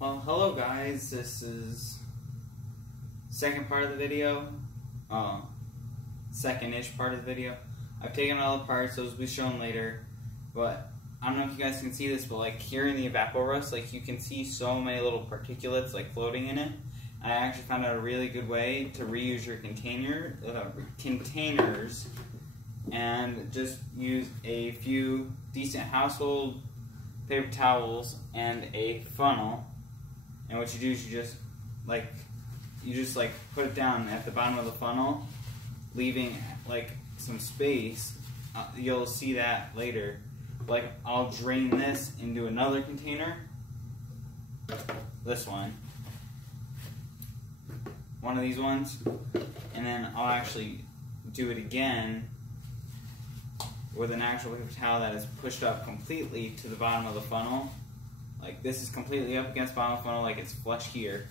Well, hello guys, this is second part of the video, second-ish part of the video. I've taken all the parts, those will be shown later, but I don't know if you guys can see this, but like here in the Evapo-rust, like you can see so many little particulates like floating in it. I actually found out a really good way to reuse your containers and just use a few decent household paper towels and a funnel. And what you do is you just put it down at the bottom of the funnel, leaving like some space. You'll see that later. Like I'll drain this into another container, this one of these ones, and then I'll actually do it again with an actual paper towel that is pushed up completely to the bottom of the funnel. Like this is completely up against the bottom of the funnel, like it's flush here.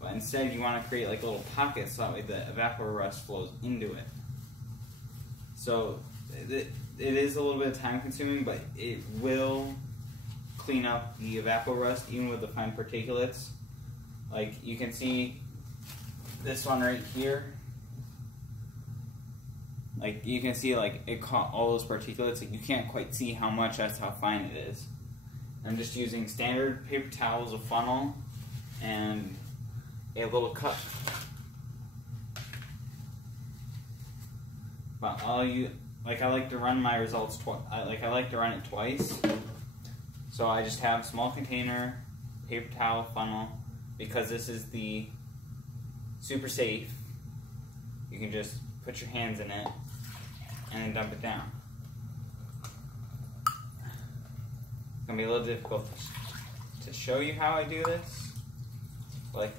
But instead you want to create like little pockets so that way the Evapo-rust flows into it. So it is a little bit time consuming, but it will clean up the Evapo-rust even with the fine particulates. Like you can see this one right here. Like you can see like it caught all those particulates. Like you can't quite see how much, that's how fine it is. I'm just using standard paper towels, a funnel, and a little cup. But I like to run my results twice. I like to run it twice. So I just have a small container, paper towel, funnel, because this is the super safe. You can just put your hands in it and then dump it down. It's gonna be a little difficult to show you how I do this. Like,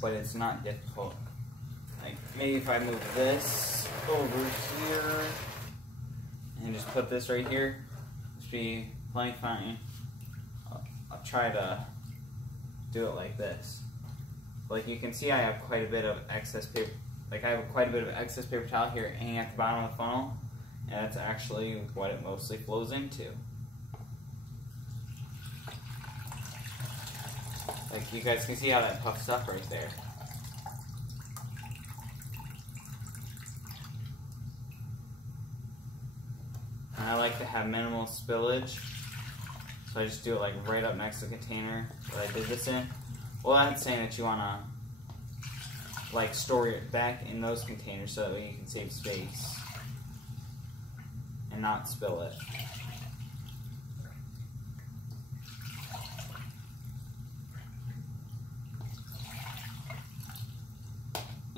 but it's not difficult. Like maybe if I move this over here and just put this right here, this be plenty fine. I'll try to do it like this. Like you can see, I have quite a bit of excess paper. Like I have quite a bit of excess paper towel here hanging at the bottom of the funnel, and that's actually what it mostly flows into. Like you guys can see how that puffs up right there. And I like to have minimal spillage, so I just do it like right up next to the container that I did this in. Well, that's saying that you want to like store it back in those containers so that way you can save space and not spill it.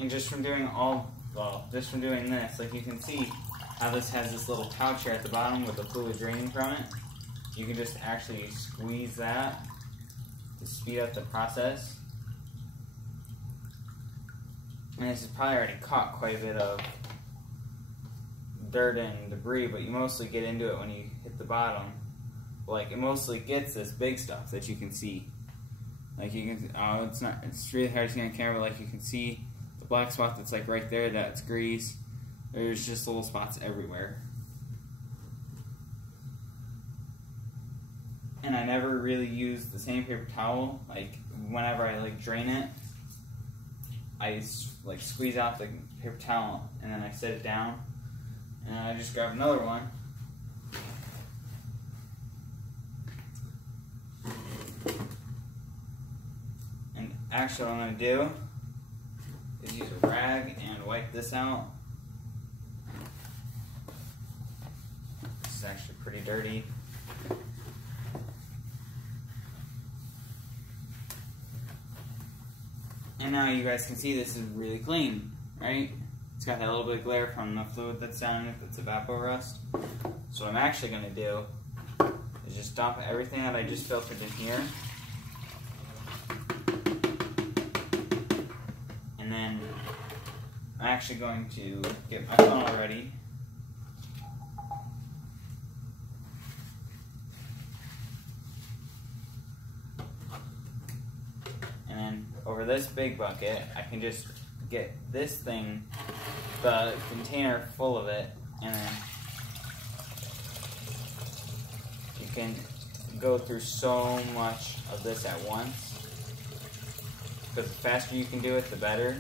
And just from doing this, like you can see how this has this little pouch here at the bottom with the fluid draining from it. You can just actually squeeze that to speed up the process. And this has probably already caught quite a bit of dirt and debris, but you mostly get into it when you hit the bottom. Like it mostly gets this big stuff that you can see. Like you can, it's really hard to see on camera, but like you can see the black spot that's like right there, that's grease. There's just little spots everywhere. And I never really use the same paper towel. Like whenever I like drain it, I like squeeze out the paper towel and then I set it down, and then I just grab another one. And actually what I'm going to do is use a rag and wipe this out. This is actually pretty dirty. And now you guys can see this is really clean, right? It's got that little bit of glare from the fluid that's down in it, that's Evapo-rust. So what I'm actually going to do is just dump everything that I just filtered in here. And then I'm actually going to get my funnel ready. this big bucket, I can just get this thing, the container full of it, and then you can go through so much of this at once. Because the faster you can do it, the better.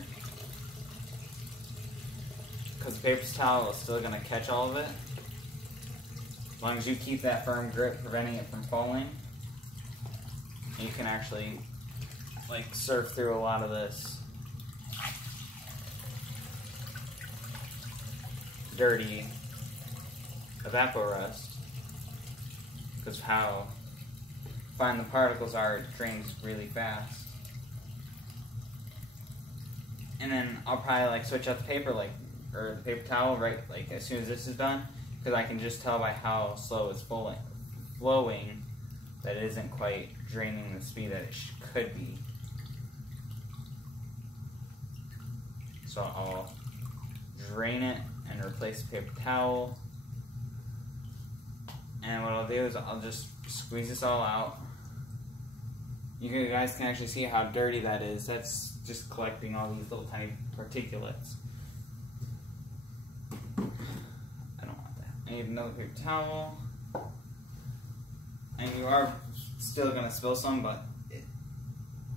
Because the paper towel is still going to catch all of it. As long as you keep that firm grip, preventing it from falling, you can actually like surf through a lot of this dirty Evapo-rust. Because how fine the particles are, it drains really fast. And then I'll probably like switch out the paper, or the paper towel, right, like as soon as this is done, because I can just tell by how slow it's flowing that it isn't quite draining the speed that it could be. So I'll drain it and replace the paper towel. And what I'll do is I'll just squeeze this all out. You guys can actually see how dirty that is. That's just collecting all these little tiny particulates. I don't want that. I need another paper towel. And you are still going to spill some, but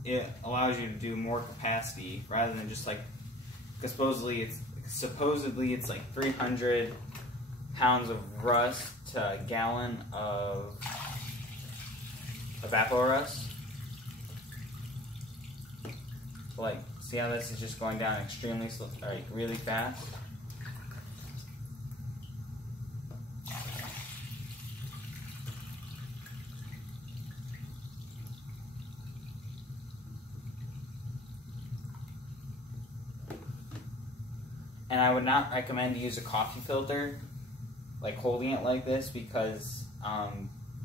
it allows you to do more capacity rather than just like, because supposedly it's like 300 pounds of rust to a gallon of Evapo-rust. Like, see how this is just going down extremely slow, like really fast? And I would not recommend to use a coffee filter, like holding it like this, because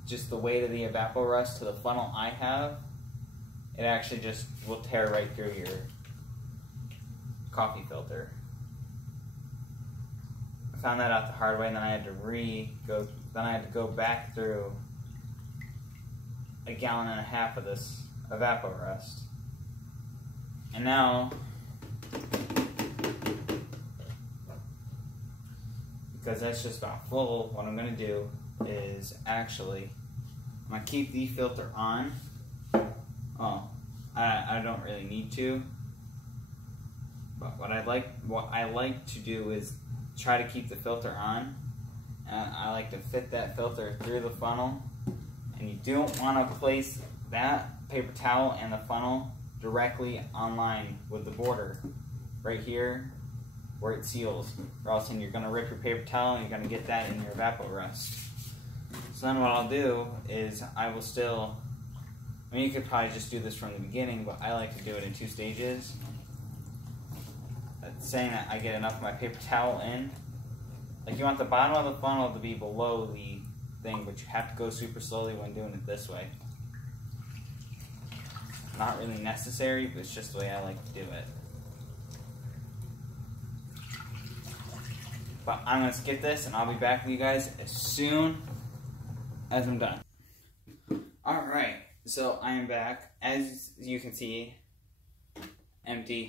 just the weight of the Evapo-rust to the funnel I have, it actually just will tear right through your coffee filter. I found that out the hard way, and then I had to go back through a gallon and a half of this Evapo-rust. And now, because that's just about full, what I'm going to do is actually, I'm going to keep the filter on. Oh, I don't really need to. But what I like to do is try to keep the filter on. And I like to fit that filter through the funnel. And you don't want to place that paper towel and the funnel directly on line with the border. Right here, where it seals. Or else you're going to rip your paper towel and you're going to get that in your Evapo-rust. So then what I'll do is I will still, I mean, you could probably just do this from the beginning, but I like to do it in 2 stages. That's saying that I get enough of my paper towel in. Like, you want the bottom of the funnel to be below the thing, but you have to go super slowly when doing it this way. Not really necessary, but it's just the way I like to do it. But I'm going to skip this, and I'll be back with you guys as soon as I'm done. Alright, so I am back. As you can see, empty,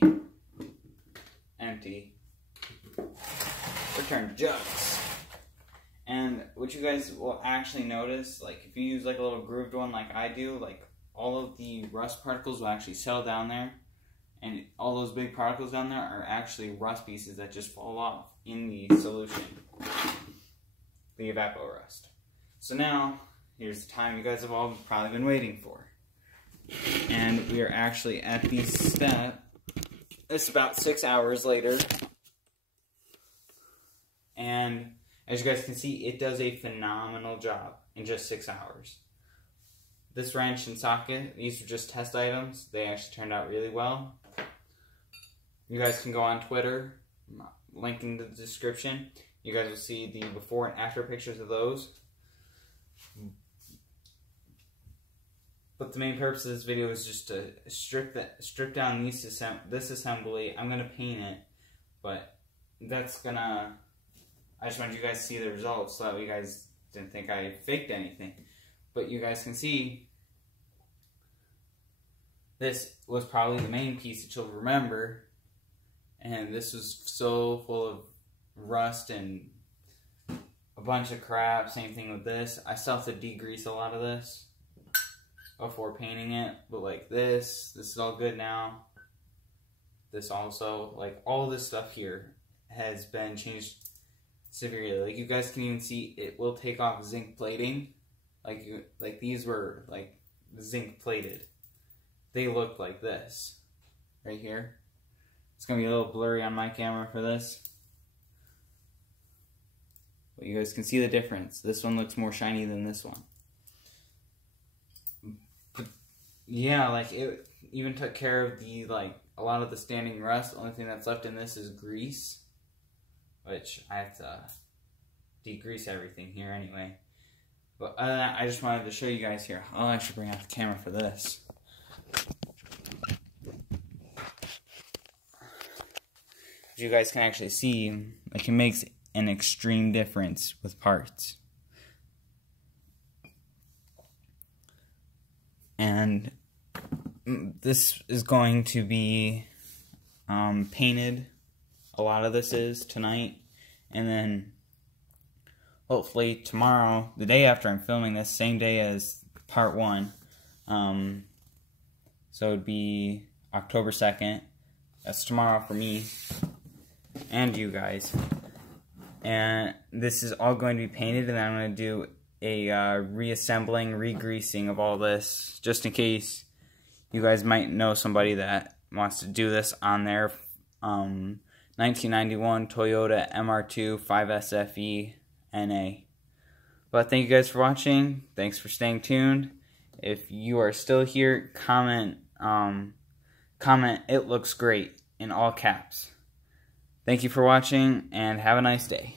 empty, return jugs. And what you guys will actually notice, like if you use like a little grooved one like I do, like all of the rust particles will actually settle down there. And all those big particles down there are actually rust pieces that just fall off in the solution, the Evapo-rust. So now, here's the time you guys have all probably been waiting for. And we are actually at the step. It's about 6 hours later. And as you guys can see, it does a phenomenal job in just 6 hours. This wrench and socket, these are just test items. They actually turned out really well. You guys can go on Twitter, link in the description. You guys will see the before and after pictures of those. But the main purpose of this video is just to strip down this assembly. I'm gonna paint it, but that's gonna. I just want you guys to see the results so that you guys didn't think I faked anything. But you guys can see this was probably the main piece that you'll remember. And this was so full of rust and a bunch of crap. Same thing with this. I still have to degrease a lot of this before painting it. But like this is all good now. This also, like all this stuff here has been changed severely. Like you guys can even see it will take off zinc plating. Like these were like zinc plated. They looked like this right here. It's gonna be a little blurry on my camera for this, but you guys can see the difference. This one looks more shiny than this one. But yeah, like it even took care of the a lot of the standing rust. The only thing that's left in this is grease, which I have to degrease everything here anyway. But other than that, I just wanted to show you guys here. I'll actually bring out the camera for this. As you guys can actually see, like it makes an extreme difference with parts. And this is going to be painted. A lot of this is tonight, and then hopefully tomorrow, the day after I'm filming this, same day as part 1. So it'd be October 2nd. That's tomorrow for me and you guys. And this is all going to be painted, and I'm going to do a reassembling, re-greasing of all this, just in case you guys might know somebody that wants to do this on their 1991 Toyota MR2 5SFE NA. But thank you guys for watching. Thanks for staying tuned. If you are still here, comment "It looks great" in all caps. Thank you for watching, and have a nice day.